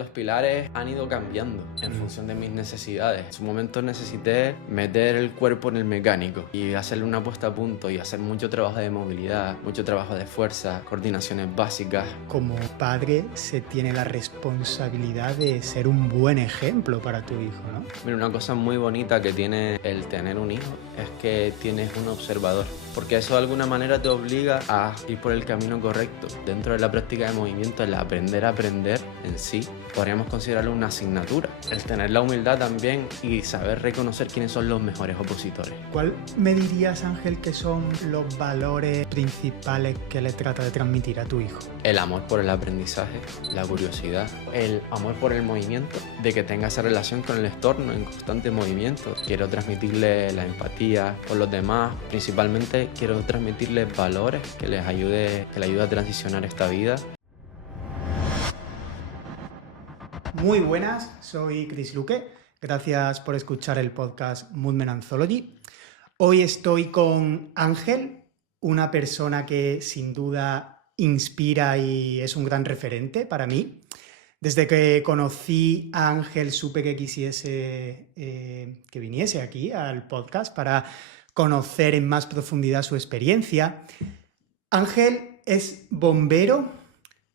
los pilares han ido cambiando en función de mis necesidades. En su momento necesité meter el cuerpo en el mecánico y hacerle una puesta a punto y hacer mucho trabajo de movilidad, mucho trabajo de fuerza, coordinaciones básicas. Como padre se tiene la responsabilidad de ser un buen ejemplo para tu hijo, ¿no? Mira, una cosa muy bonita que tiene el tener un hijo es que tienes un observador, porque eso de alguna manera te obliga a ir por el camino correcto. Dentro de la práctica de movimiento, el aprender a aprender en sí, podríamos considerarlo una asignatura. El tener la humildad también y saber reconocer quiénes son los mejores opositores. ¿Cuál me dirías, Ángel, que son los valores principales que le trata de transmitir a tu hijo? El amor por el aprendizaje, la curiosidad, el amor por el movimiento, de que tenga esa relación con el entorno en constante movimiento. Quiero transmitirle la empatía por los demás, principalmente quiero transmitirles valores que les ayude a transicionar esta vida. Muy buenas, soy Chris Luque. Gracias por escuchar el podcast Movement Anthology. Hoy estoy con Ángel, una persona que sin duda inspira y es un gran referente para mí. Desde que conocí a Ángel supe que quisiese que viniese aquí al podcast para conocer en más profundidad su experiencia. Ángel es bombero,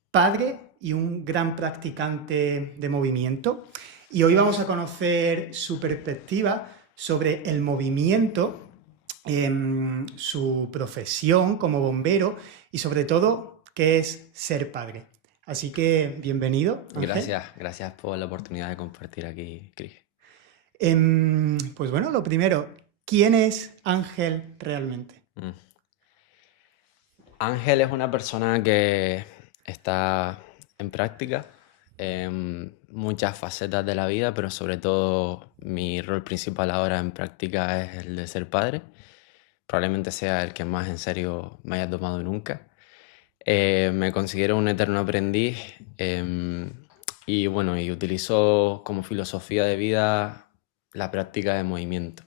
padre y un gran practicante de movimiento. Y hoy vamos a conocer su perspectiva sobre el movimiento, su profesión como bombero y sobre todo qué es ser padre. Así que bienvenido, Ángel. Gracias por la oportunidad de compartir aquí, Chris. Pues bueno, lo primero, ¿quién es Ángel realmente? Ángel es una persona que está en práctica en muchas facetas de la vida, pero sobre todo mi rol principal ahora en práctica es el de ser padre. Probablemente sea el que más en serio me haya tomado nunca. Me considero un eterno aprendiz y bueno, y utilizo como filosofía de vida la práctica de movimiento.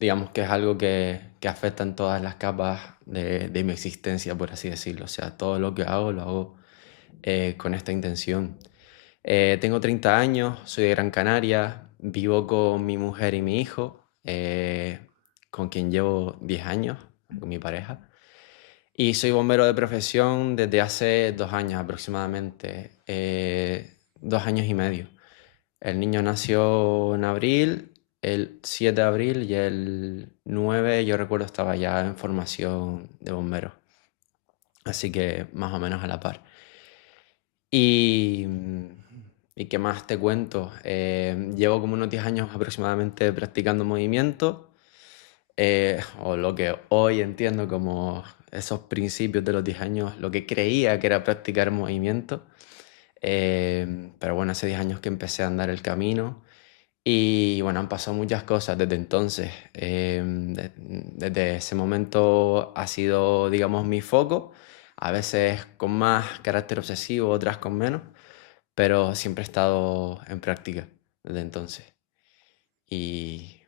Digamos que es algo que afecta en todas las capas de mi existencia, por así decirlo. O sea, todo lo lo hago con esta intención. Tengo 30 años, soy de Gran Canaria, vivo con mi mujer y mi hijo, con quien llevo 10 años, con mi pareja. Y soy bombero de profesión desde hace 2 años aproximadamente, 2 años y medio. El niño nació en abril, el 7 de abril, y el 9 yo recuerdo estaba ya en formación de bombero. Así que más o menos a la par. Y, ¿Y qué más te cuento? Llevo como unos 10 años aproximadamente practicando movimiento, o lo que hoy entiendo como esos principios de los 10 años, lo que creía que era practicar movimiento. Pero bueno, hace 10 años que empecé a andar el camino y bueno, han pasado muchas cosas desde entonces. Desde ese momento ha sido, digamos, mi foco, a veces con más carácter obsesivo, otras con menos, pero siempre he estado en práctica desde entonces. Y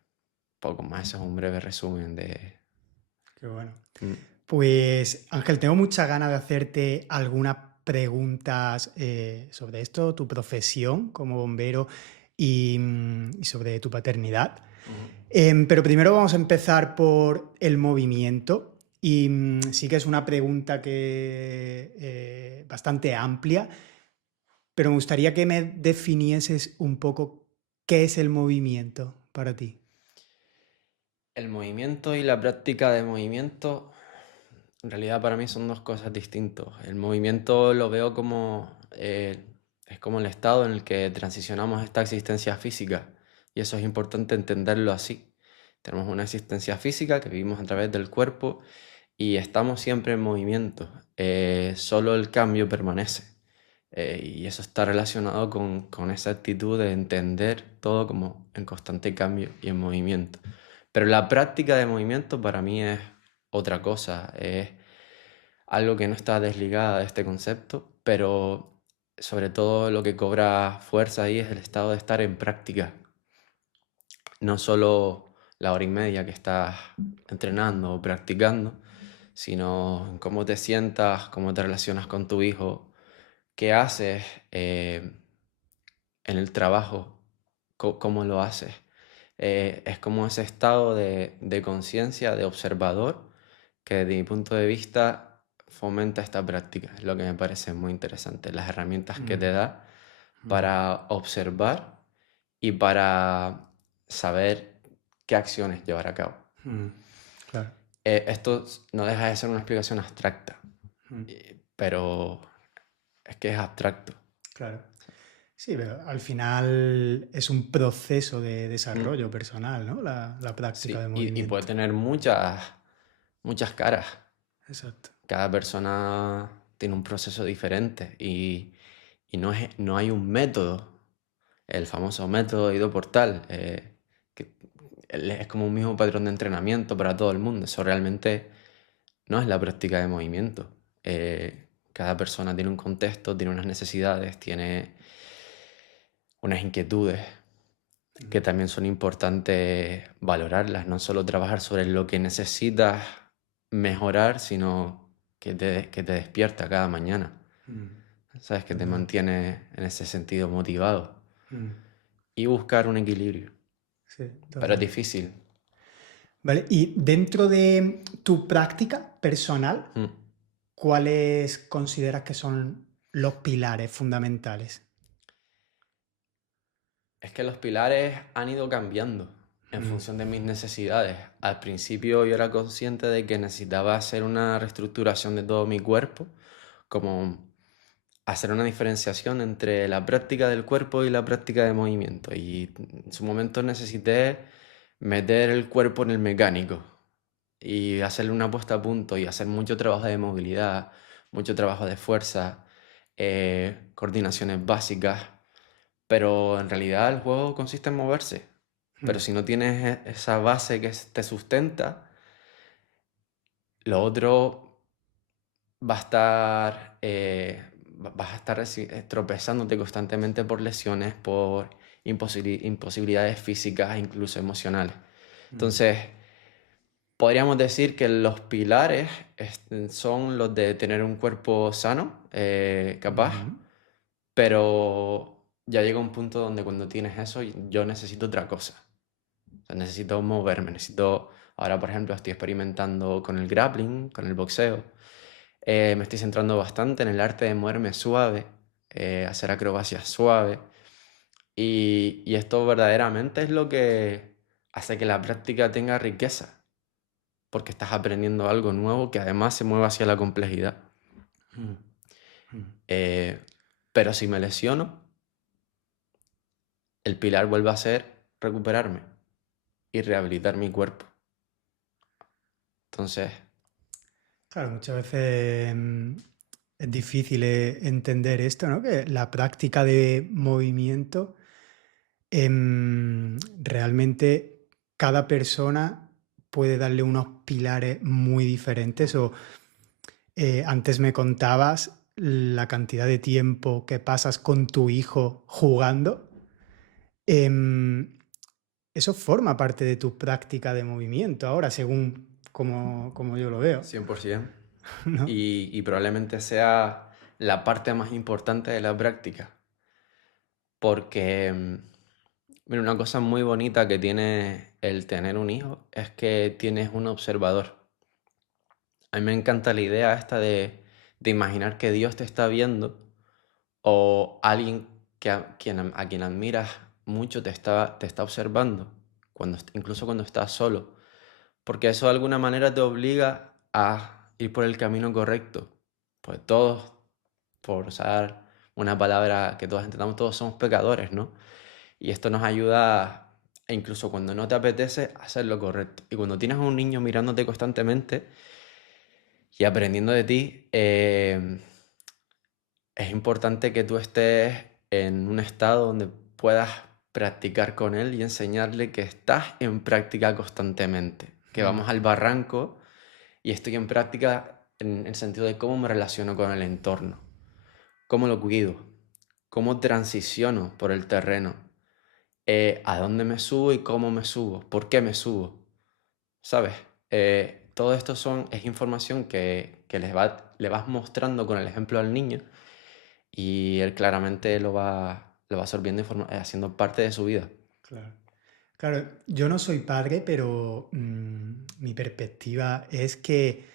poco más, eso es un breve resumen de... Qué bueno. Mm. Pues Ángel, tengo muchas ganas de hacerte algunas preguntas sobre esto, tu profesión como bombero y sobre tu paternidad. Pero primero vamos a empezar por el movimiento y sí que es una pregunta que bastante amplia, pero me gustaría que me definieses un poco qué es el movimiento para ti. El movimiento y la práctica de movimiento, en realidad para mí son dos cosas distintas. El movimiento lo veo como, es como el estado en el que transicionamos esta existencia física, y eso es importante entenderlo así. Tenemos una existencia física que vivimos a través del cuerpo y estamos siempre en movimiento. Solo el cambio permanece. Y eso está relacionado con esa actitud de entender todo como en constante cambio y en movimiento. Pero la práctica de movimiento para mí es otra cosa, es algo que no está desligada de este concepto, pero sobre todo lo que cobra fuerza ahí es el estado de estar en práctica. No solo la hora y media que estás entrenando o practicando, sino cómo te sientas, cómo te relacionas con tu hijo, qué haces en el trabajo, cómo lo haces. Es como ese estado de conciencia, de observador, que desde mi punto de vista fomenta esta práctica. Es lo que me parece muy interesante, las herramientas que te Mm, da mm, para observar y para saber qué acciones llevar a cabo. mm. Claro. Esto no deja de ser una explicación abstracta, Mm, pero es que es abstracto. claro. Sí, pero al final es un proceso de Mm, desarrollo personal, ¿no? La práctica de sí, y puede movimiento. tener muchas caras. Exacto. Cada persona tiene un proceso diferente y no hay un método, el famoso método Ido Portal, que es como un mismo patrón de entrenamiento para todo el mundo. Eso realmente no es la práctica de movimiento. Cada persona tiene un contexto, tiene unas necesidades, tiene unas inquietudes que Mm, también son importantes valorarlas, no solo trabajar sobre lo que necesitas mejorar, sino que te despierta cada mañana, mm, ¿sabes? Que te total. mantiene en ese sentido motivado Mm, y buscar un equilibrio, sí, pero es total. difícil. Vale, y dentro de tu práctica personal, Mm. ¿cuáles consideras que son los pilares fundamentales? Es que los pilares han ido cambiando en Mm, función de mis necesidades. Al principio yo era consciente de que necesitaba hacer una reestructuración de todo mi cuerpo, como hacer una diferenciación entre la práctica del cuerpo y la práctica de movimiento. Y en su momento necesité meter el cuerpo en el mecánico y hacerle una puesta a punto y hacer mucho trabajo de movilidad, mucho trabajo de fuerza, coordinaciones básicas. Pero en realidad el juego consiste en moverse. Pero mm, si no tienes esa base que te sustenta, lo otro va a estar, vas a estar tropezándote constantemente por lesiones, por imposibilidades físicas e incluso emocionales. mm, Entonces, podríamos decir que los pilares son los de tener un cuerpo sano, capaz, ujú, pero ya llega un punto donde cuando tienes eso, yo necesito otra cosa. O sea, necesito moverme, necesito... Ahora, por ejemplo, estoy experimentando con el grappling, con el boxeo. Me estoy centrando bastante en el arte de moverme suave, hacer acrobacias suave. Y esto verdaderamente es lo que hace que la práctica tenga riqueza, porque estás aprendiendo algo nuevo que además se mueve hacia la complejidad. mm, mm. Eh, pero si me lesiono, el pilar vuelve a ser recuperarme y rehabilitar mi cuerpo. Entonces, Claro, muchas veces es difícil entender esto, ¿no? Que la práctica de movimiento, realmente cada persona puede darle unos pilares muy diferentes. O antes me contabas la cantidad de tiempo que pasas con tu hijo jugando. Em, Eso forma parte de tu práctica de movimiento ahora, según como yo lo veo, 100%. ¿no? Y probablemente sea la parte más importante de la práctica. Porque, mira, una cosa muy bonita que tiene el tener un hijo es que tienes un observador. A mí me encanta la idea esta de imaginar que Dios te está viendo o alguien a quien admiras mucho te está observando, incluso cuando estás solo. Porque eso de alguna manera te obliga a ir por el camino correcto. Pues todos, por usar una palabra que todos entendamos, todos somos pecadores, ¿no? Y esto nos ayuda, incluso cuando no te apetece, a hacer lo correcto. Y cuando tienes a un niño mirándote constantemente y aprendiendo de ti, es importante que tú estés en un estado donde puedas practicar con él y enseñarle que estás en práctica constantemente, que Mm, vamos al barranco y estoy en práctica en el sentido de cómo me relaciono con el entorno, cómo lo cuido, cómo transiciono por el terreno, a dónde me subo y cómo me subo, por qué me subo, ¿sabes? Todo esto es información que le vas mostrando con el ejemplo al niño y él claramente lo va absorbiendo y haciendo parte de su vida. Claro. Claro, yo no soy padre, pero mi perspectiva es que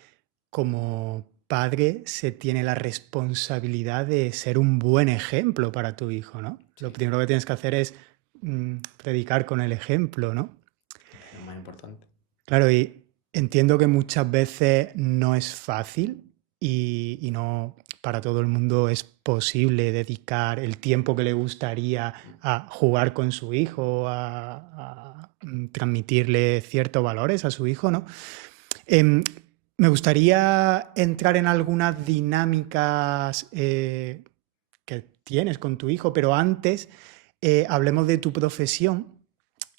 como padre se tiene la responsabilidad de ser un buen ejemplo para tu hijo, ¿no? Lo Sí, primero que tienes que hacer es predicar con el ejemplo, ¿no? es lo más importante. Claro, y entiendo que muchas veces no es fácil y no para todo el mundo es posible dedicar el tiempo que le gustaría Mm. a jugar con su hijo, transmitirle ciertos valores a su hijo, ¿no? Em, Me gustaría entrar en algunas dinámicas que tienes con tu hijo, pero antes hablemos de tu profesión.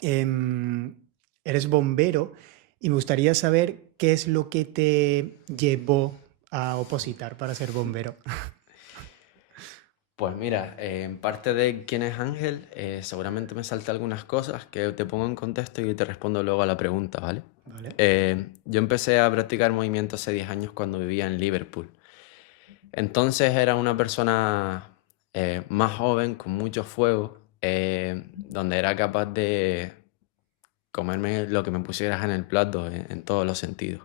Em, Eres bombero y me gustaría saber qué es lo que te llevó a opositar para ser bombero. Pues mira, en parte de quién es Ángel, seguramente me salté algunas cosas que te pongo en contexto y te respondo luego a la pregunta, ¿vale? ¿Vale? Yo empecé a practicar movimiento hace 10 años cuando vivía en Liverpool. Entonces era una persona más joven, con mucho fuego, donde era capaz de comerme lo que me pusieras en el plato en todos los sentidos.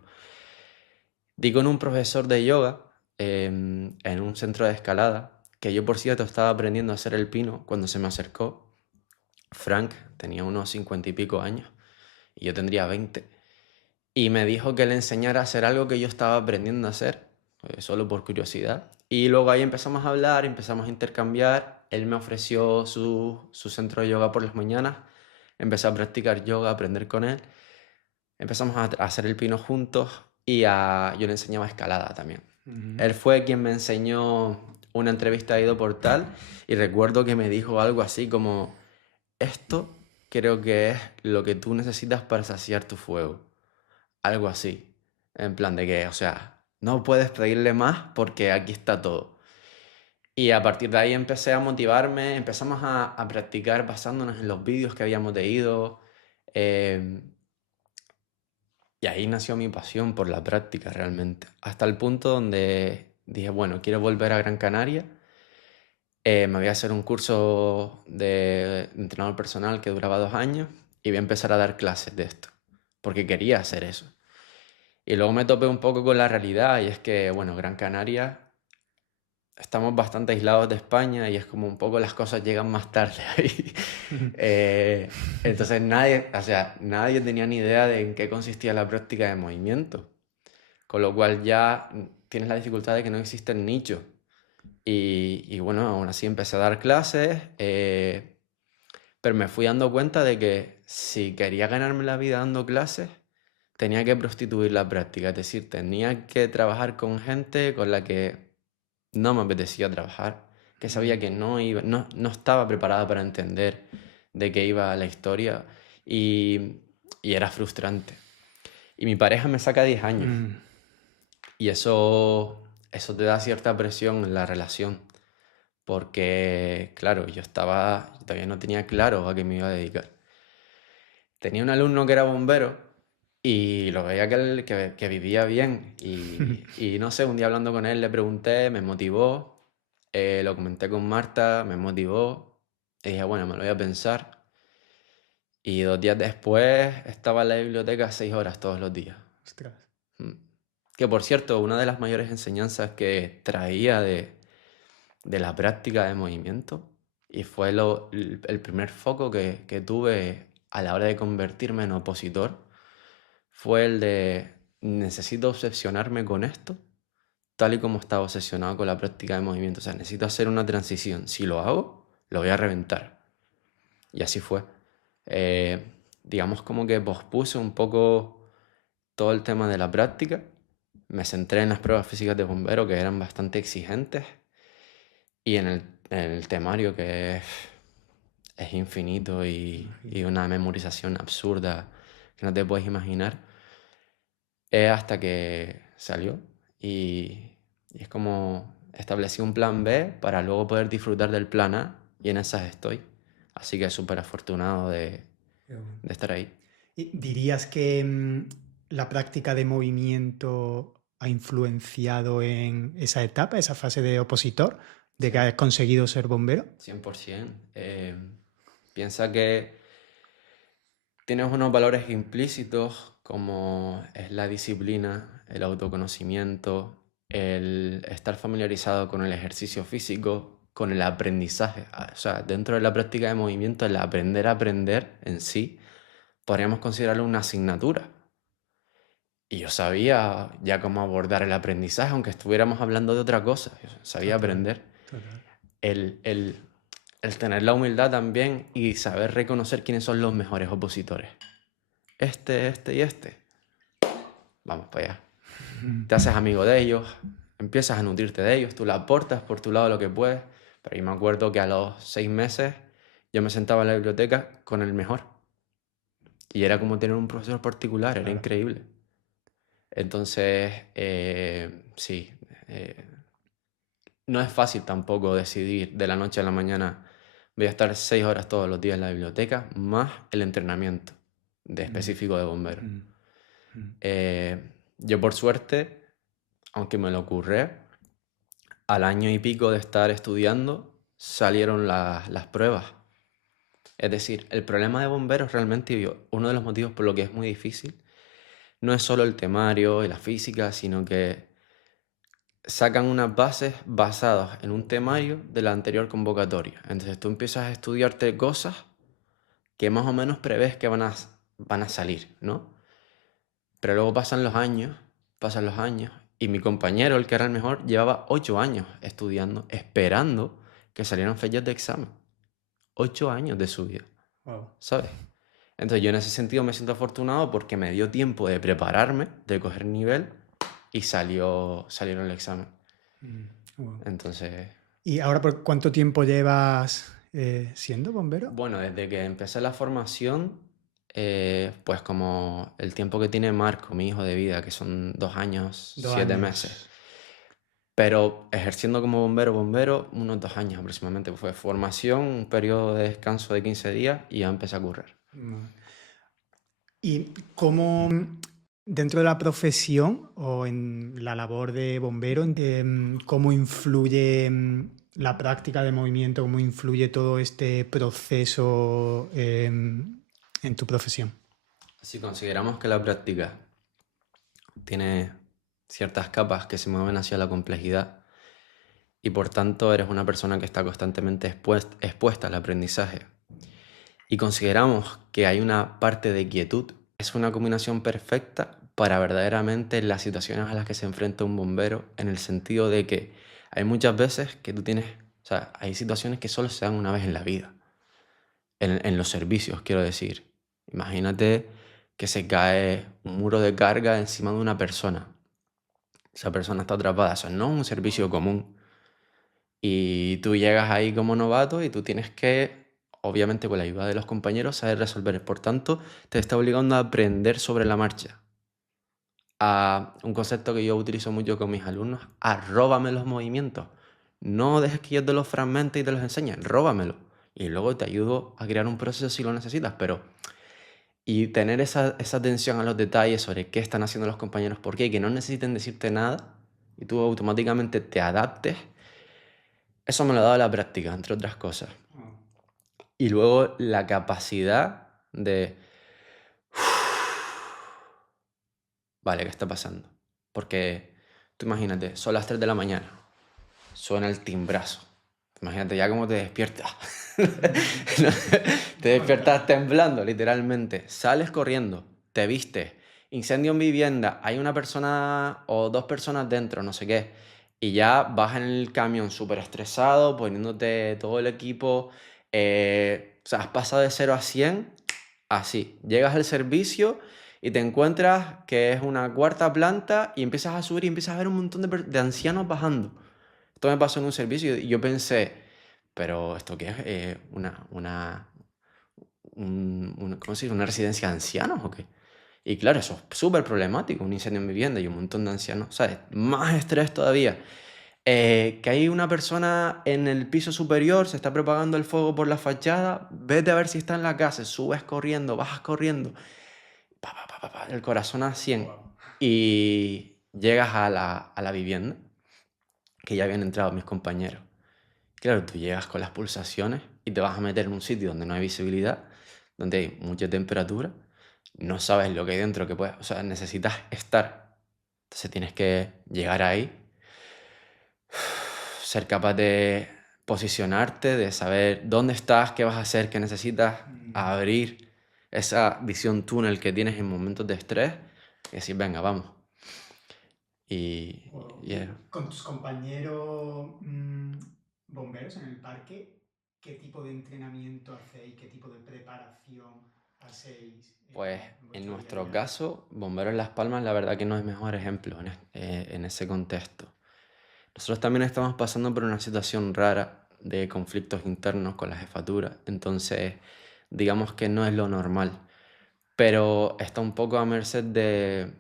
Di con un profesor de yoga en un centro de escalada, que yo por cierto estaba aprendiendo a hacer el pino cuando se me acercó. Frank tenía unos 50 y pico años y yo tendría 20. Y me dijo que le enseñara a hacer algo que yo estaba aprendiendo a hacer, solo por curiosidad. Y luego ahí empezamos a hablar, empezamos a intercambiar. Él me ofreció su centro de yoga por las mañanas. Empecé a practicar yoga, a aprender con él. Empezamos a hacer el pino juntos y yo le enseñaba escalada también. Ujú. Él fue quien me enseñó una entrevista a Ido Portal y recuerdo que me dijo algo así como, esto creo que es lo que tú necesitas para saciar tu fuego. Algo así. En plan de que, o sea, no puedes pedirle más porque aquí está todo. Y a partir de ahí empecé a motivarme, empezamos a practicar basándonos en los vídeos que habíamos leído. eh, y ahí nació mi pasión por la práctica realmente. Hasta el punto donde dije, bueno, quiero volver a Gran Canaria. Me voy a hacer un curso de entrenador personal que duraba 2 años y voy a empezar a dar clases de esto, porque quería hacer eso. Y luego me topé un poco con la realidad y es que, bueno, Gran Canaria, estamos bastante aislados de España y es como un poco las cosas llegan más tarde ahí. Entonces nadie, o sea, nadie tenía ni idea de en qué consistía la práctica de movimiento. Con lo cual ya tienes la dificultad de que no existe el nicho. Y bueno, aún así empecé a dar clases, pero me fui dando cuenta de que si quería ganarme la vida dando clases, tenía que prostituir la práctica. Es decir, tenía que trabajar con gente con la que no me apetecía trabajar, que sabía que no estaba preparada para entender de qué iba la historia y, y era frustrante. Y mi pareja me saca 10 años. Mm. Y eso te da cierta presión en la relación, porque, claro, todavía no tenía claro a qué me iba a dedicar. Tenía un alumno que era bombero y lo veía que vivía bien y no sé, un día hablando con él le pregunté, me motivó, lo comenté con Marta, me motivó y dije, bueno, me lo voy a pensar. Y 2 días después estaba en la biblioteca 6 horas todos los días. Ostras. Mm. Que por cierto, una de las mayores enseñanzas que traía de la práctica de movimiento y fue el primer foco que tuve a la hora de convertirme en opositor, fue el de necesito obsesionarme con esto, tal y como estaba obsesionado con la práctica de movimiento. O sea, necesito hacer una transición. Si lo hago, lo voy a reventar. Y así fue. Eh, digamos como que pospuse un poco todo el tema de la práctica. Me centré en las pruebas físicas de bombero que eran bastante exigentes y en el temario que es infinito y Imagino. una memorización absurda que no te puedes imaginar, hasta que salió y, y es como establecí un plan B para luego poder disfrutar del plan A y en esas estoy. Así que súper afortunado Qué bueno. de estar ahí. ¿Y dirías que la práctica de movimiento ha influenciado en esa etapa, esa fase de opositor? de que Sí, has conseguido ser bombero? 100%. Piensa que tienes unos valores implícitos como es la disciplina, el autoconocimiento, el estar familiarizado con el ejercicio físico, con el aprendizaje. O sea, dentro de la práctica de movimiento, el aprender a aprender en sí, podríamos considerarlo una asignatura. Y yo sabía ya cómo abordar el aprendizaje, aunque estuviéramos hablando de otra cosa. Yo sabía Total, aprender. total. El, el, el tener la humildad también y saber reconocer quiénes son los mejores opositores. Este y este. Vamos para allá. Te haces amigo de ellos, empiezas a nutrirte de ellos, tú le aportas por tu lado lo que puedes. Pero yo me acuerdo que a los 6 meses yo me sentaba en la biblioteca con el mejor. Y era como tener un profesor particular, era Claro. increíble. Entonces, sí, eh, no es fácil tampoco decidir de la noche a la mañana, voy a estar 6 horas todos los días en la biblioteca, más el entrenamiento de Mm, específico de bombero. mm, mm. Yo por suerte, aunque me lo ocurre, al año y pico de estar estudiando, salieron las pruebas. Es decir, el problema de bomberos realmente, y uno de los motivos por lo que es muy difícil, no es solo el temario y la física, sino que sacan unas bases basadas en un temario de la anterior convocatoria. Entonces tú empiezas a estudiarte cosas que más o menos prevés que van a salir, ¿no? Pero luego pasan los años, y mi compañero, el que era el mejor, llevaba 8 años estudiando, esperando que salieran fechas de examen. 8 años de su vida, Wow. ¿sabes? Entonces yo en ese sentido me siento afortunado porque me dio tiempo de prepararme, de coger nivel y salieron el examen. Mm, wow. Entonces, ¿Y ahora por cuánto tiempo llevas siendo bombero? bueno, desde que empecé la formación, pues como el tiempo que tiene Marco, mi hijo de vida, que son 2 años, 7 meses.2 años. Pero ejerciendo como bombero, unos 2 años aproximadamente. Fue formación, un periodo de descanso de 15 días y ya empecé a correr. Mm. ¿Y cómo dentro de la profesión o en la labor de bombero, cómo influye la práctica de movimiento, cómo influye todo este proceso en tu profesión? Si consideramos que la práctica tiene ciertas capas que se mueven hacia la complejidad y por tanto eres una persona que está constantemente expuesta al aprendizaje, y consideramos que hay una parte de quietud, es una combinación perfecta para verdaderamente las situaciones a las que se enfrenta un bombero, en el sentido de que hay muchas veces que tú tienes, o sea, hay situaciones que solo se dan una vez en la vida, en los servicios, quiero decir. Imagínate que se cae un muro de carga encima de una persona. Esa persona está atrapada, eso no es un servicio común. Y tú llegas ahí como novato y tú tienes que, obviamente con la ayuda de los compañeros, saber resolver. Por tanto, te está obligando a aprender sobre la marcha. A un concepto que yo utilizo mucho con mis alumnos, a róbame los movimientos. No dejes que yo te los fragmente y te los enseñe, róbamelo. Y luego te ayudo a crear un proceso si lo necesitas, pero... Y tener esa atención a los detalles sobre qué están haciendo los compañeros, por qué, y que no necesiten decirte nada, y tú automáticamente te adaptes, eso me lo ha dado la práctica, entre otras cosas. Y luego la capacidad de... Vale, ¿qué está pasando? Porque tú imagínate, son las 3 de la mañana, suena el timbrazo. Imagínate ya cómo te despiertas. Te despiertas temblando, literalmente. Sales corriendo, te vistes, incendio en vivienda, hay una persona o dos personas dentro, no sé qué. Y ya vas en el camión súper estresado, poniéndote todo el equipo. O sea, has pasado de 0 a 100 así. Llegas al servicio y te encuentras que es una cuarta planta y empiezas a subir y empiezas a ver un montón de ancianos bajando. Esto me pasó en un servicio y yo pensé, pero ¿esto qué es? ¿Cómo se dice? ¿Una residencia de ancianos o qué? Y claro, eso es súper problemático, un incendio en vivienda y un montón de ancianos, ¿sabes? Más estrés todavía. Que hay una persona en el piso superior, se está propagando el fuego por la fachada, vete a ver si está en la casa, subes corriendo, bajas corriendo, el corazón a 100 y llegas a la vivienda, que ya habían entrado mis compañeros. Claro, tú llegas con las pulsaciones y te vas a meter en un sitio donde no hay visibilidad, donde hay mucha temperatura, no sabes lo que hay dentro que puedes, o sea, necesitas estar. Entonces tienes que llegar ahí, ser capaz de posicionarte, de saber dónde estás, qué vas a hacer, qué necesitas, abrir esa visión túnel que tienes en momentos de estrés y decir, venga, vamos. Y, Wow. y ¿Y con tus compañeros bomberos en el parque, qué tipo de entrenamiento hacéis, qué tipo de preparación hacéis pues en en vuestro día a nuestro día? caso, Bomberos Las Palmas, la verdad que no es mejor ejemplo en ese contexto. Nosotros también estamos pasando por una situación rara de conflictos internos con la jefatura, entonces digamos que no es lo normal, pero está un poco a merced de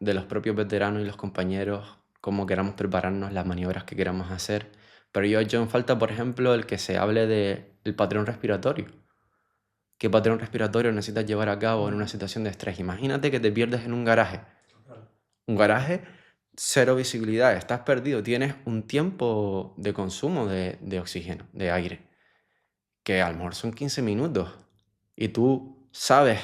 los propios veteranos y los compañeros, cómo queramos prepararnos, las maniobras que queramos hacer. Pero yo echo en falta, por ejemplo, el que se hable del patrón respiratorio. ¿Qué patrón respiratorio necesitas llevar a cabo en una situación de estrés? Imagínate que te pierdes en un garaje. Claro. Un garaje, cero visibilidad, estás perdido, tienes un tiempo de consumo de oxígeno, de aire, que a lo mejor son 15 minutos. Y tú sabes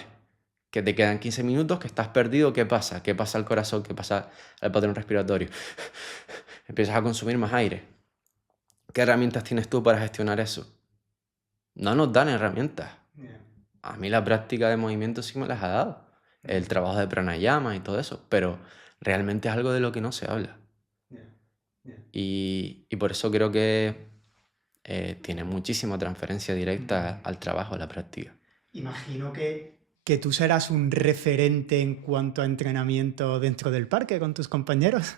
que te quedan 15 minutos, que estás perdido, ¿qué pasa? ¿Qué pasa al corazón? ¿Qué pasa al patrón respiratorio? Empiezas a consumir más aire. ¿Qué herramientas tienes tú para gestionar eso? No nos dan herramientas. Yeah. A mí la práctica de movimiento sí me las ha dado. El trabajo de pranayama y todo eso, pero realmente es algo de lo que no se habla. Yeah. Yeah. Y por eso creo que tiene muchísima transferencia directa al trabajo, a la práctica. Imagino que tú serás un referente en cuanto a entrenamiento dentro del parque con tus compañeros.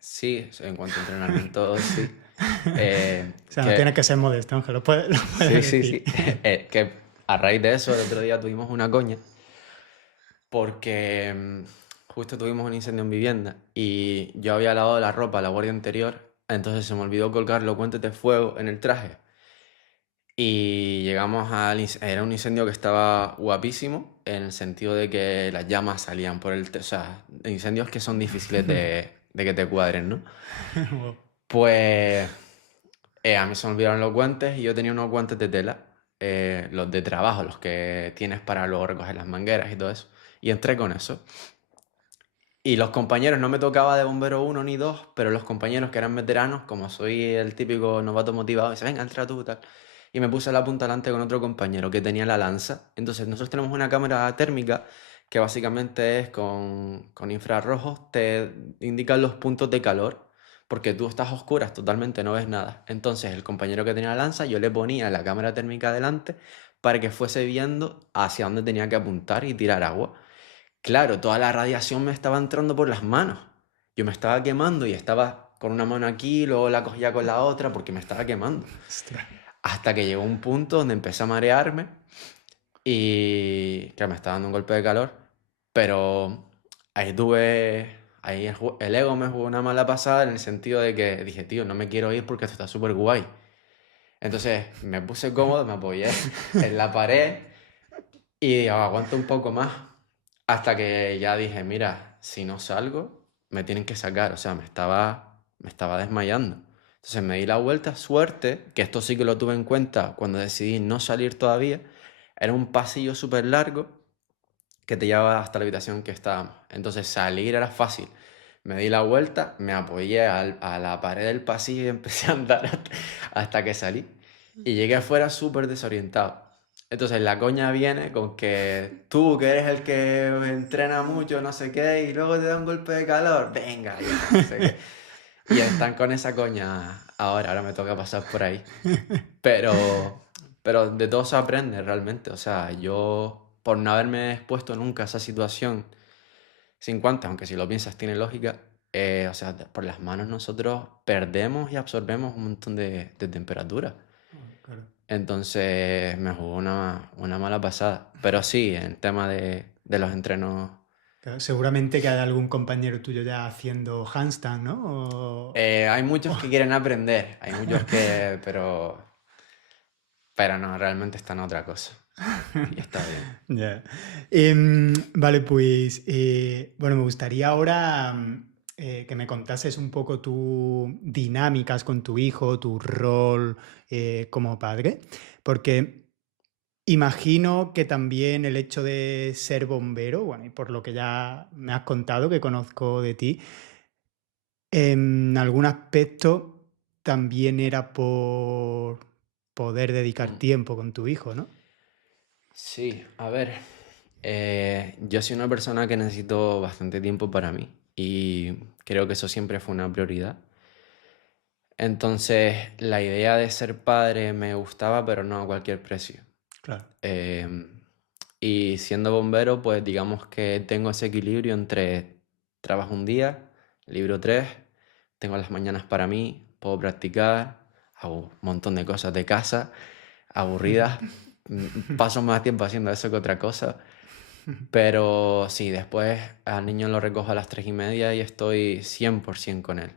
Sí, en cuanto a entrenamiento, sí. O sea, no tienes que Que, ser modesto, Ángel, lo sí, puedes sí, decir. sí. Que a raíz de eso, el otro día tuvimos una coña porque justo tuvimos un incendio en vivienda y yo había lavado la ropa la guardia anterior, entonces se me olvidó colgar los guantes de fuego en el traje. Y llegamos era un incendio que estaba guapísimo, en el sentido de que las llamas salían por o sea, incendios que son difíciles de que te cuadren, ¿no? Wow. Pues a mí se me olvidaron los guantes y yo tenía unos guantes de tela, los de trabajo, los que tienes para luego recoger las mangueras y todo eso. Y entré con eso. Y los compañeros, no me tocaba de bombero uno ni dos, pero los compañeros que eran veteranos, como soy el típico novato motivado, dicen, venga, entra tú, tal. Y me puse la punta delante con otro compañero que tenía la lanza. Entonces nosotros tenemos una cámara térmica que básicamente es con infrarrojos, te indican los puntos de calor, porque tú estás a oscuras, totalmente no ves nada. Entonces el compañero que tenía la lanza, yo le ponía la cámara térmica delante para que fuese viendo hacia dónde tenía que apuntar y tirar agua. Claro, toda la radiación me estaba entrando por las manos. Yo me estaba quemando y estaba con una mano aquí, luego la cogía con la otra porque me estaba quemando. Ostras. Hasta que llegó un punto donde empecé a marearme y que me estaba dando un golpe de calor. Pero ahí el ego me jugó una mala pasada en el sentido de que dije, tío, no me quiero ir porque esto está súper guay. Entonces me puse cómodo, me apoyé en la pared y digo, aguanto un poco más. Hasta que ya dije, mira, si no salgo, me tienen que sacar. O sea, me estaba desmayando. Entonces me di la vuelta, suerte, que esto sí que lo tuve en cuenta cuando decidí no salir todavía. Era un pasillo súper largo que te llevaba hasta la habitación que estábamos. Entonces salir era fácil. Me di la vuelta, me apoyé a la pared del pasillo y empecé a andar hasta que salí. Y llegué afuera súper desorientado. Entonces la coña viene con que tú, que eres el que entrena mucho, no sé qué, y luego te da un golpe de calor, venga ya, no sé qué. Y están con esa coña ahora me toca pasar por ahí. Pero de todo se aprende realmente. O sea, yo por no haberme expuesto nunca a esa situación sin guantes, aunque si lo piensas tiene lógica, o sea, por las manos nosotros perdemos y absorbemos un montón de temperatura. Claro. Entonces me jugó una mala pasada. Pero sí, en tema de los entrenos, Claro, seguramente que hay algún compañero tuyo ya haciendo handstand, ¿no? hay muchos que quieren aprender, hay muchos que, pero no, realmente está en otra cosa. Y está bien. Ya. Vale, pues bueno, me gustaría ahora que me contases un poco tus dinámicas con tu hijo, tu rol como padre, porque imagino que también el hecho de ser bombero, bueno, y por lo que ya me has contado, que conozco de ti, en algún aspecto también era por poder dedicar Mm. tiempo con tu hijo, ¿no? Sí, a ver, yo soy una persona que necesito bastante tiempo para mí y creo que eso siempre fue una prioridad. Entonces, la idea de ser padre me gustaba, pero no a cualquier precio. Claro. Em, y siendo bombero, pues digamos que tengo ese equilibrio entre trabajo un día, libro tres, tengo las mañanas para mí, puedo practicar, hago un montón de cosas de casa, aburridas, paso más tiempo haciendo eso que otra cosa. Pero sí, después al niño lo recojo a las 3:30 y estoy 100% con él,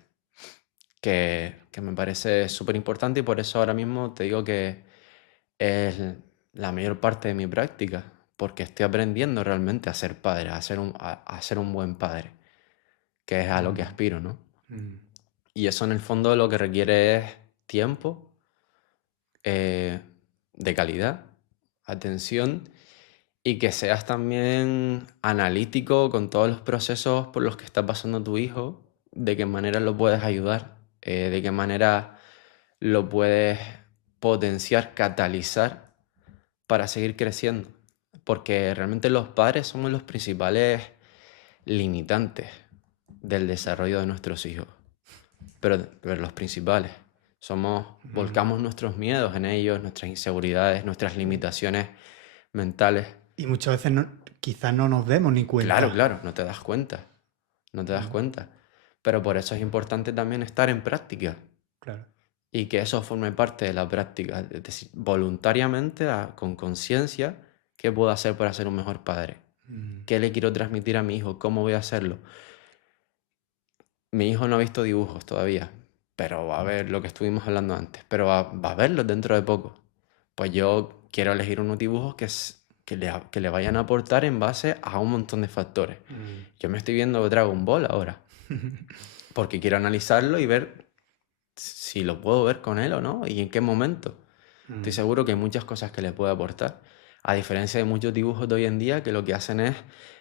que me parece súper importante y por eso ahora mismo te digo que es la mayor parte de mi práctica, porque estoy aprendiendo realmente a ser padre, a ser un buen padre, que es a lo que Mm, aspiro, ¿no? mm, Y eso en el fondo lo que requiere es tiempo, eh, de calidad, atención y que seas también analítico con todos los procesos por los que está pasando tu hijo, de qué manera lo puedes ayudar, de qué manera lo puedes potenciar, catalizar para seguir creciendo. Porque realmente los padres somos los principales limitantes del desarrollo de nuestros hijos. Pero los principales. mm. Volcamos nuestros miedos en ellos, nuestras inseguridades, nuestras limitaciones mentales. Y muchas veces quizás no nos demos ni Claro, cuenta. claro, no te das cuenta. No te das Mm, cuenta. Pero por eso es importante también estar en práctica claro. y que eso forme parte de la práctica. Es decir, voluntariamente, con conciencia, ¿qué puedo hacer para ser un mejor padre? Mm, ¿Qué le quiero transmitir a mi hijo? ¿Cómo voy a hacerlo? Mi hijo no ha visto dibujos todavía, pero va a ver lo que estuvimos hablando antes, pero va a verlos dentro de poco. Pues yo quiero elegir unos dibujos que le vayan a aportar en base a un montón de factores. mm. Yo me estoy viendo Dragon Ball ahora, porque quiero analizarlo y ver si lo puedo ver con él o no y en qué momento. Estoy Mm, seguro que hay muchas cosas que le puede aportar. A diferencia de muchos dibujos de hoy en día que lo que hacen es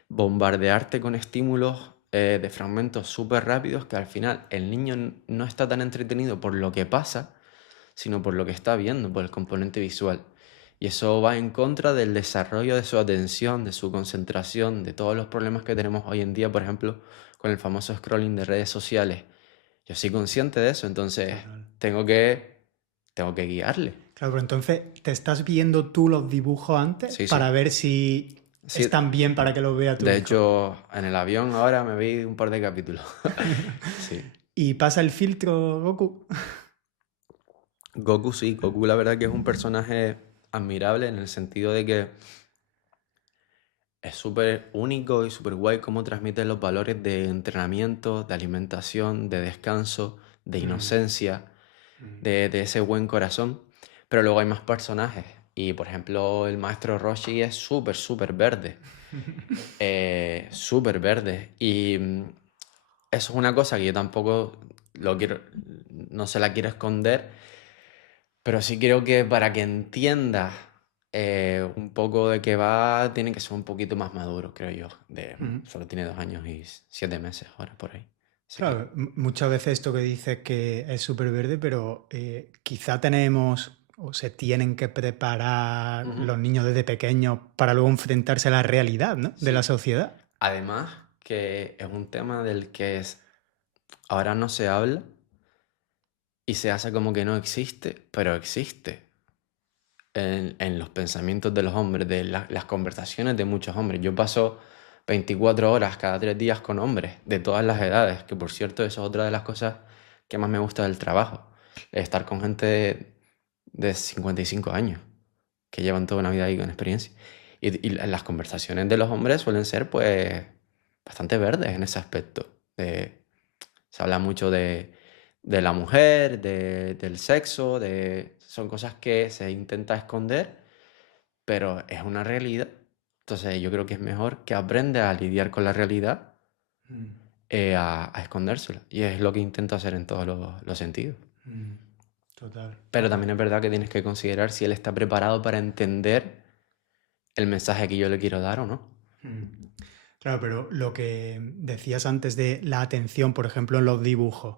bombardearte con estímulos de fragmentos súper rápidos que al final el niño no está tan entretenido por lo que pasa, sino por lo que está viendo, por el componente visual. Y eso va en contra del desarrollo de su atención, de su concentración, de todos los problemas que tenemos hoy en día, por ejemplo, con el famoso scrolling de redes sociales. Yo soy consciente de eso, entonces total. tengo que, tengo que guiarle. Claro, pero entonces, ¿te estás viendo tú los dibujos antes Sí, sí. para ver si Sí, están bien para que los vea tu de hijo? hecho, en el avión ahora me vi un par de capítulos. Sí. ¿Y pasa el filtro Goku? Goku sí, Goku la verdad que es un personaje admirable en el sentido de que es súper único y súper guay cómo transmite los valores de entrenamiento, de alimentación, de descanso, de Mm, inocencia, mm. de ese buen corazón. Pero luego hay más personajes. Y por ejemplo, el maestro Roshi es súper, súper verde. Súper verde. Y eso es una cosa que yo tampoco lo quiero, no se la quiero esconder, pero sí creo que para que entienda un poco de qué va, tiene que ser un poquito más maduro, creo yo. Mm. Solo tiene 2 años y 7 meses ahora por ahí. Así que, Claro, muchas veces esto que dices que es súper verde, pero quizá tenemos o se tienen que preparar ujú, los niños desde pequeños para luego enfrentarse a la realidad, ¿no? De la sí. sociedad. Además, que es un tema ahora no se habla y se hace como que no existe, pero existe en los pensamientos de los hombres, de las conversaciones de muchos hombres. Yo paso 24 horas cada 3 días con hombres de todas las edades, que por cierto, eso es otra de las cosas que más me gusta del trabajo, estar con gente de 55 años, que llevan toda una vida ahí con experiencia. Y las conversaciones de los hombres suelen ser pues bastante verdes en ese aspecto. Se habla mucho de la mujer, del sexo, son cosas que se intenta esconder, pero es una realidad. Entonces yo creo que es mejor que aprenda a lidiar con la realidad Mm. a escondérsela. Y es lo que intento hacer en todos los sentidos. Mm, total, Pero total. también es verdad que tienes que considerar si él está preparado para entender el mensaje que yo le quiero dar o no. Mm. Claro, pero lo que decías antes de la atención, por ejemplo, en los dibujos,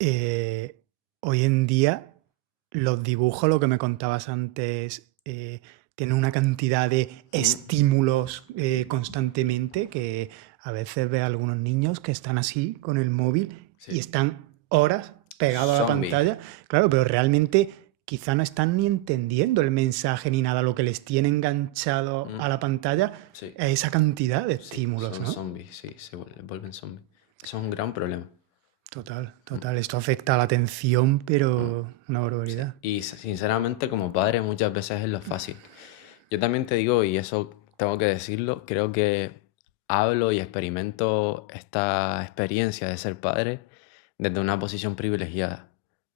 eh, hoy en día los dibujos, lo que me contabas antes, tienen una cantidad de Mm, estímulos constantemente que a veces ve a algunos niños que están así con el móvil y sí. están horas pegados a la Zombie. pantalla. Claro, pero realmente quizá no están ni entendiendo el mensaje ni nada, lo que les tiene enganchado Mm, a la pantalla sí, es esa cantidad de sí, estímulos, son ¿no? zombies, sí, se vuelven zombies. Eso es un gran problema. Total, Mm, total. Esto afecta a la atención, mm, pero una sí. barbaridad. Y sinceramente, como padre, muchas veces es lo fácil. Yo también te digo, y eso tengo que decirlo, creo que hablo y experimento esta experiencia de ser padre desde una posición privilegiada,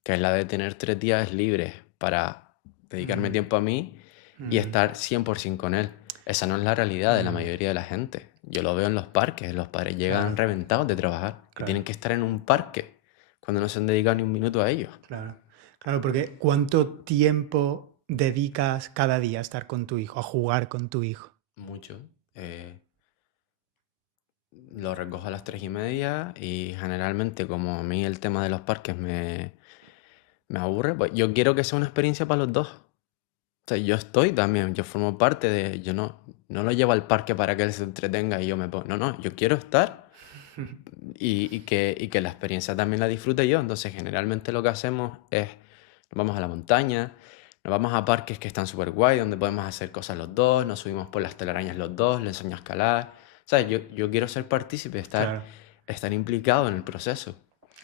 que es la de tener 3 días libres para dedicarme Mm, tiempo a mí y mm, estar 100% con él. Esa no es la realidad de la mm. mayoría de la gente. Yo lo veo en los parques, los padres llegan Claro, reventados de trabajar y claro, tienen que estar en un parque cuando no se han dedicado ni un minuto a ellos. claro. Claro, porque ¿cuánto tiempo dedicas cada día a estar con tu hijo, a jugar con tu hijo? Mucho. eh, Lo recojo a las 3:30 y generalmente como a mí el tema de los parques me aburre, pues yo quiero que sea una experiencia para los dos. O sea, yo estoy también, yo formo parte de, yo no lo llevo al parque para que él se entretenga y yo me pongo, no, no, yo quiero estar y que la experiencia también la disfrute yo. Entonces generalmente lo que hacemos es, nos vamos a la montaña, nos vamos a parques que están súper guay, donde podemos hacer cosas los dos, nos subimos por las telarañas los dos, le enseño a escalar. O sea, yo quiero ser partícipe, Claro, estar implicado en el proceso.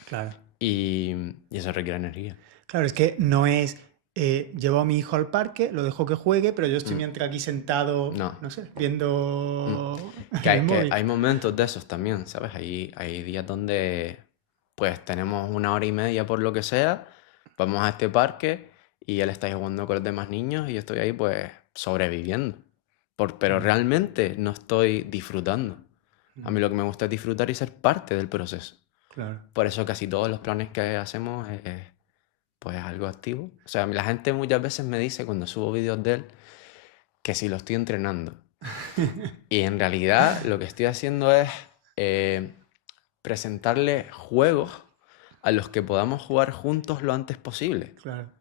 claro. Y eso requiere energía. Claro, es que no es llevo a mi hijo al parque, lo dejo que juegue, pero yo estoy Mm, mientras aquí sentado, no. no sé, Mm. viendo Que el que móvil. hay momentos de esos también, ¿sabes? Hay días donde pues tenemos 1 hora y media por lo que sea, vamos a este parque y él está jugando con los demás niños y yo estoy ahí pues sobreviviendo. Pero Mm, realmente no estoy disfrutando. A mm, mí lo que me gusta es disfrutar y ser parte del proceso. claro. Por eso casi todos los planes que hacemos es pues algo activo. O sea, la gente muchas veces me dice cuando subo vídeos de él que si lo estoy entrenando. Y en realidad lo que estoy haciendo es eh, presentarle juegos a los que podamos jugar juntos lo antes posible. Claro.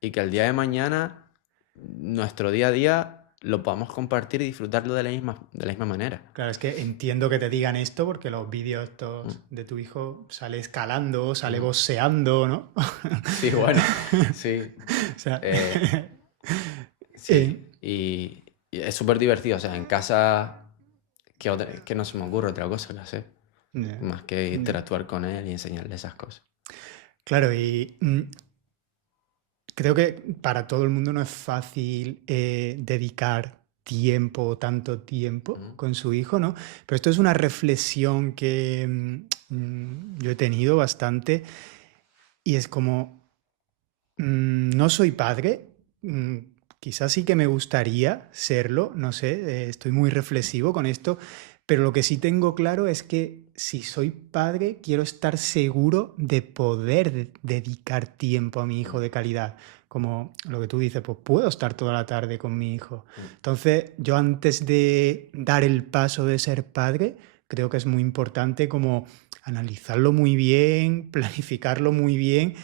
Y que el día de mañana, nuestro día a día, lo podamos compartir y disfrutarlo de la misma manera. Claro, es que entiendo que te digan esto porque los vídeos Mm, estos de tu hijo sale escalando, sale mm. boxeando, ¿no? Sí, bueno, sí. O sea, eh, eh, sí. Y es súper divertido. O sea, en casa, que no se me ocurre otra cosa que hacer. ya, Más que ya. interactuar con él y enseñarle esas cosas. Claro, y creo que para todo el mundo no es fácil dedicar tiempo, tanto tiempo Mm, con su hijo, ¿no? Pero esto es una reflexión que yo he tenido bastante y es como, no soy padre, quizás sí que me gustaría serlo, no sé, estoy muy reflexivo con esto, pero lo que sí tengo claro es que si soy padre, quiero estar seguro de poder dedicar tiempo a mi hijo mm, de calidad. Como lo que tú dices, pues puedo estar toda la tarde con mi hijo. mm, Entonces, yo antes de dar el paso de ser padre, creo que es muy importante como analizarlo muy bien, planificarlo muy bien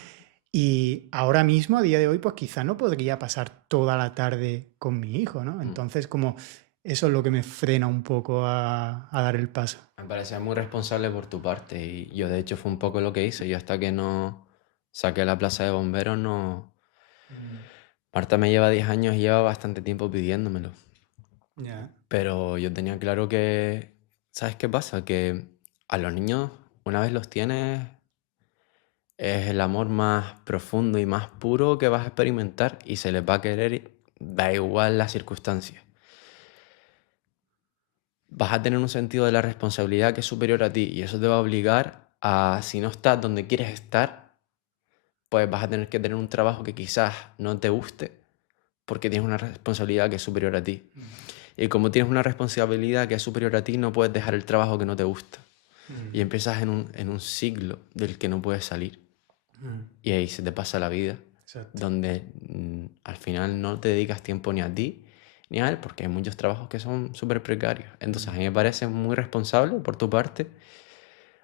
y ahora mismo, a día de hoy, pues quizá no podría pasar toda la tarde con mi hijo, ¿no? mm. Entonces, como eso es lo que me frena un poco a dar el paso. Me parecía muy responsable por tu parte y yo de hecho fue un poco lo que hice. Yo hasta que no saqué la plaza de bomberos no... Mm, Marta me lleva 10 años y lleva bastante tiempo pidiéndomelo. ya, Pero yo tenía claro que... ¿Sabes qué pasa? Que a los niños, una vez los tienes, es el amor más profundo y más puro que vas a experimentar y se les va a querer, da igual las circunstancias. Vas a tener un sentido de la responsabilidad que es superior a ti y eso te va a obligar a, si no estás donde quieres estar, pues vas a tener que tener un trabajo que quizás no te guste porque tienes una responsabilidad que es superior a ti. mm, Y como tienes una responsabilidad que es superior a ti, no puedes dejar el trabajo que no te gusta. y empiezas en un ciclo del que no puedes salir. Y ahí se te pasa la vida, Exacto. donde al final no te dedicas tiempo ni a ti ni a él, porque hay muchos trabajos que son súper precarios. Entonces a mí me parece muy responsable por tu parte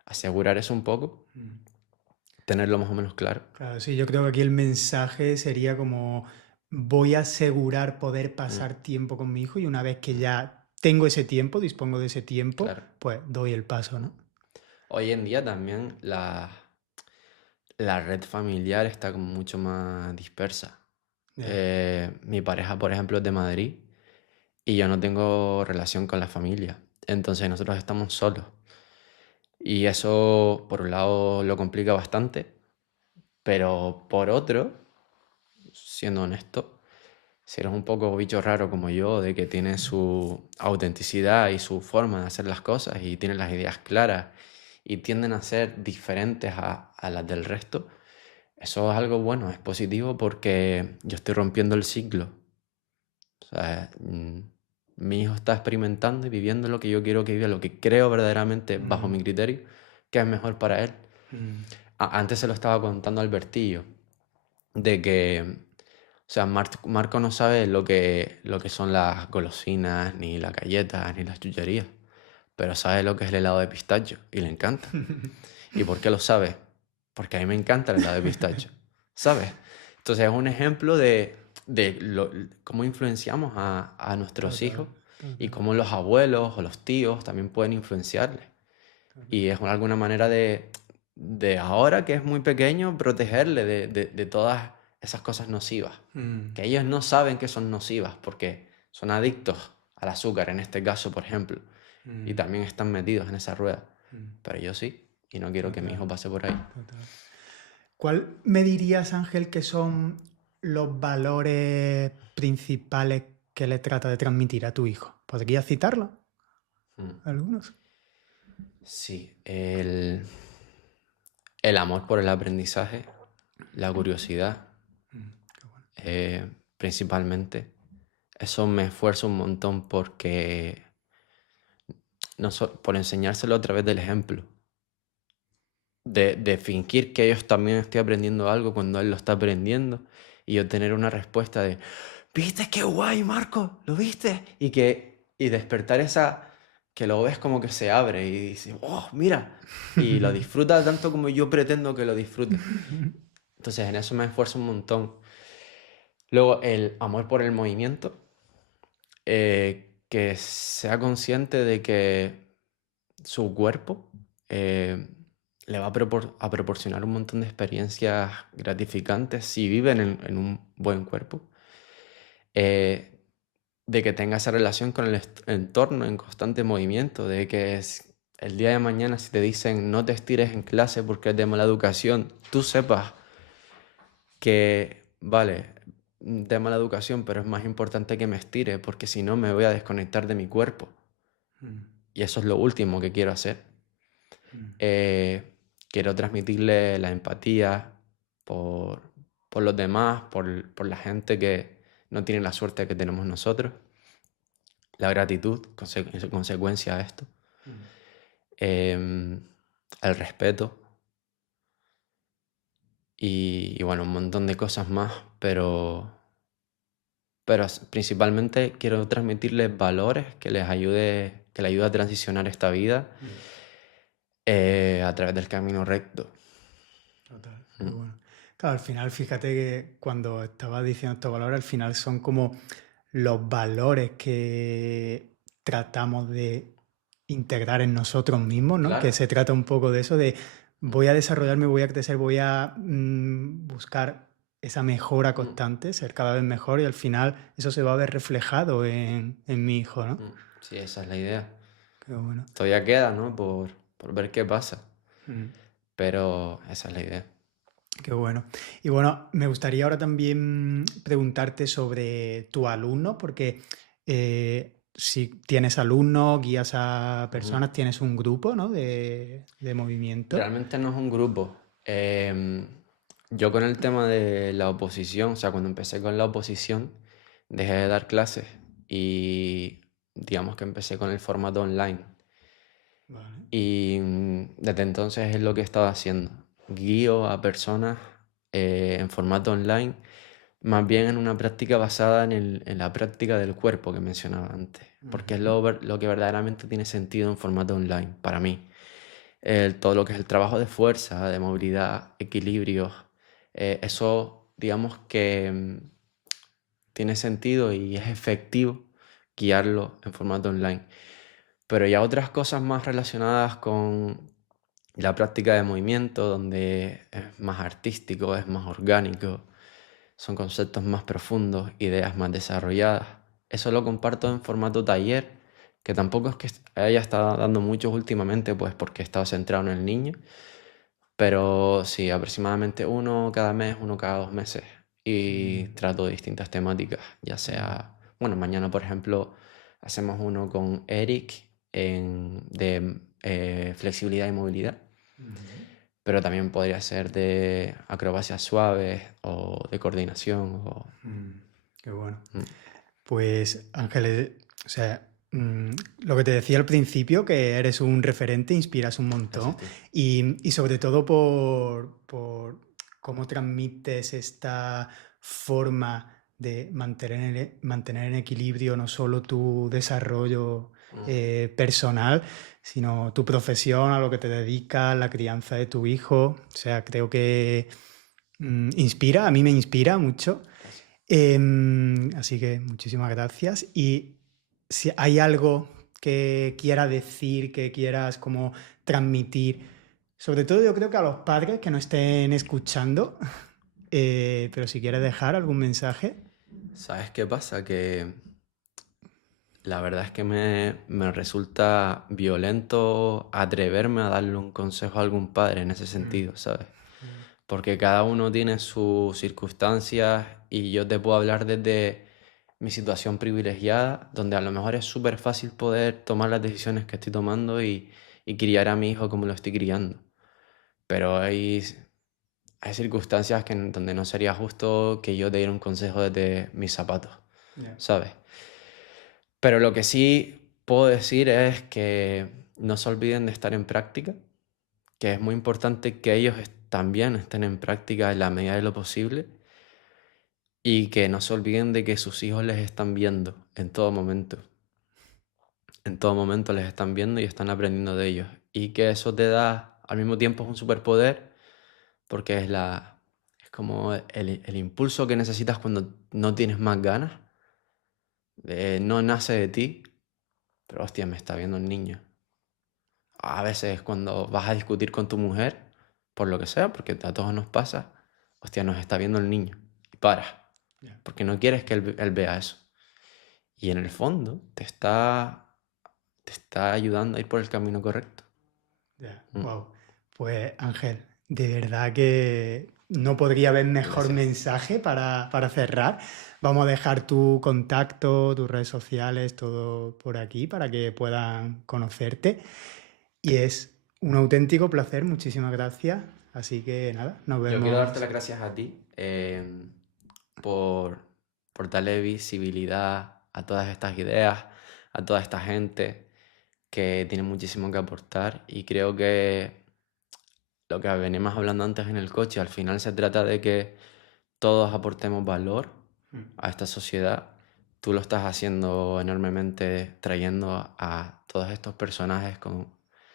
asegurar eso un poco, tenerlo más o menos claro. Claro, sí, yo creo que aquí el mensaje sería como voy a asegurar poder Mm, pasar tiempo con mi hijo y una vez que ya tengo ese tiempo, dispongo de ese tiempo, claro. pues doy el paso, ¿no? Hoy en día también la red familiar está como mucho más dispersa. Ya. Mi pareja, por ejemplo, es de Madrid y yo no tengo relación con la familia. Entonces nosotros estamos solos. Y eso, por un lado, lo complica bastante, pero por otro, siendo honesto, si eres un poco bicho raro como yo, de que tiene su autenticidad y su forma de hacer las cosas y tiene las ideas claras y tienden a ser diferentes a las del resto, eso es algo bueno, es positivo porque yo estoy rompiendo el ciclo. O sea, mi hijo está experimentando y viviendo lo que yo quiero que viva, lo que creo verdaderamente, bajo mi criterio, que es mejor para él. Antes se lo estaba contando a Albertillo, de que, o sea, Marco no sabe lo que son las golosinas, ni las galletas, ni las chucherías, pero sabe lo que es el helado de pistacho y le encanta. ¿Y por qué lo sabe? Porque a mí me encanta el helado de pistacho, ¿sabes? Entonces es un ejemplo de cómo influenciamos a nuestros Total, hijos y total, cómo los abuelos o los tíos también pueden influenciarles. total. Y es alguna manera de ahora que es muy pequeño, protegerle de todas esas cosas nocivas. Que ellos no saben que son nocivas porque son adictos al azúcar, en este caso, por ejemplo. Y también están metidos en esa rueda. Pero yo sí, y no quiero que mi Total, hijo pase por ahí. total. ¿Cuál me dirías, Ángel, que son los valores principales que le trata de transmitir a tu hijo? ¿Podrías citarlo? Mm. Algunos. Sí, el amor por el aprendizaje, la curiosidad, Qué bueno. principalmente. Eso me esfuerza un montón porque no por enseñárselo a través del ejemplo. De fingir que ellos también estoy aprendiendo algo cuando él lo está aprendiendo y yo tener una respuesta de, ¿viste qué guay, Marco? ¿Lo viste? Y despertar esa, que lo ves como que se abre y dices, oh, mira, y lo disfruta tanto como yo pretendo que lo disfrute. Entonces en eso me esfuerzo un montón. Luego el amor por el movimiento, que sea consciente de que su cuerpo le va a proporcionar un montón de experiencias gratificantes si vive en un buen cuerpo. Eh, de que tenga esa relación con el entorno en constante movimiento, de que el día de mañana si te dicen no te estires en clase porque es de mala educación, tú sepas que, vale, de mala educación, pero es más importante que me estire porque si no me voy a desconectar de mi cuerpo. Y eso es lo último que quiero hacer. Eh, quiero transmitirle la empatía por, por los demás, por la gente que no tiene la suerte que tenemos nosotros. La gratitud, en consecuencia a esto. El respeto y bueno, un montón de cosas más, pero principalmente quiero transmitirles valores que les ayude a transicionar esta vida a través del camino recto. Total, qué Mm, bueno. Claro, al final, fíjate que cuando estabas diciendo estos valores, al final son como los valores que tratamos de integrar en nosotros mismos, ¿no? Que Claro. se trata un poco de eso, de Mm, voy a desarrollarme, voy a crecer, voy a buscar esa mejora mm, constante, ser cada vez mejor y al final eso se va a ver reflejado en mi hijo, ¿no? Sí, esa es la idea. Qué bueno. Todavía queda, ¿no? Por ver qué pasa, Mm. pero esa es la idea. Qué bueno. Y bueno, me gustaría ahora también preguntarte sobre tu alumno, porque si tienes alumnos, guías a Ujú. personas, tienes un grupo, ¿no? de movimiento. Realmente no es un grupo. Yo con el tema de la oposición, o sea, cuando empecé con la oposición, dejé de dar clases y digamos que empecé con el formato online. Vale. Y desde entonces es lo que he estado haciendo. Guío a personas en formato online, más bien en una práctica basada en la práctica del cuerpo que mencionaba antes, porque es Ujú. lo que verdaderamente tiene sentido en formato online para mí. Todo lo que es el trabajo de fuerza, de movilidad, equilibrio, eso digamos que tiene sentido y es efectivo guiarlo en formato online. Pero ya otras cosas más relacionadas con la práctica de movimiento, donde es más artístico, es más orgánico, son conceptos más profundos, ideas más desarrolladas. Eso lo comparto en formato taller, que tampoco es que haya estado dando muchos últimamente, pues porque he estado centrado en el niño, pero sí, aproximadamente uno cada mes, uno cada 2 meses. Y Mm, trato distintas temáticas, ya vale. sea, bueno, mañana por ejemplo hacemos uno con Eric de flexibilidad y movilidad, Ujú. pero también podría ser de acrobacias suaves o de coordinación. Mm, qué bueno. Mm, Pues Ángeles, o sea, lo que te decía al principio, que eres un referente, inspiras un montón Gracias, tío. y sobre todo por cómo transmites esta forma de mantener en equilibrio no solo tu desarrollo Mm, personal, sino tu profesión, a lo que te dedicas, la crianza de tu hijo. O sea, creo que inspira, a mí me inspira mucho. gracias. Así que muchísimas gracias. Y si hay algo que quiera decir, que quieras como transmitir, sobre todo yo creo que a los padres que no estén escuchando, pero si quieres dejar algún mensaje. ¿Sabes qué pasa? Que la verdad es que me resulta violento atreverme a darle un consejo a algún padre en ese Mm, sentido, ¿sabes? mm, Porque cada uno tiene sus circunstancias y yo te puedo hablar desde mi situación privilegiada, donde a lo mejor es súper fácil poder tomar las decisiones que estoy tomando y criar a mi hijo como lo estoy criando. Pero hay circunstancias donde no sería justo que yo te diera un consejo desde mis zapatos, ya. ¿sabes? Pero lo que sí puedo decir es que no se olviden de estar en práctica, que es muy importante que ellos también estén en práctica en la medida de lo posible y que no se olviden de que sus hijos les están viendo en todo momento. En todo momento les están viendo y están aprendiendo de ellos. Y que eso te da, al mismo tiempo, es un superpoder porque es como el impulso que necesitas cuando no tienes más ganas. No nace de ti, pero hostia, me está viendo el niño. A veces cuando vas a discutir con tu mujer, por lo que sea, porque a todos nos pasa, hostia, nos está viendo el niño. Y para, Ya, porque no quieres que él vea eso. Y en el fondo te está ayudando a ir por el camino correcto. ya. Mm, Wow. Pues Ángel, de verdad que no podría haber mejor Gracias. mensaje para cerrar. Vamos a dejar tu contacto, tus redes sociales, todo por aquí para que puedan conocerte. Y es un auténtico placer, muchísimas gracias. Así que nada, nos Yo quiero darte vemos. las gracias a ti por, por darle visibilidad a todas estas ideas, a toda esta gente que tiene muchísimo que aportar y creo que lo que veníamos hablando antes en el coche, al final se trata de que todos aportemos valor Mm. a esta sociedad. Tú lo estás haciendo enormemente trayendo a todos estos personajes con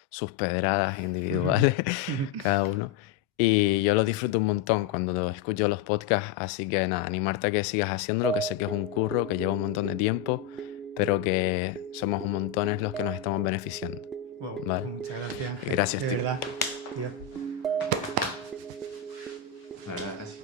sus pedradas individuales, cada uno. Y yo lo disfruto un montón cuando escucho los podcasts, así que nada, animarte a que sigas haciéndolo, que sé que es un curro, que lleva un montón de tiempo, pero que somos un montones los que nos estamos beneficiando. Wow, ¿Vale? pues muchas gracias, Ángel, Gracias, de tío. verdad. Dios. La verdad, así.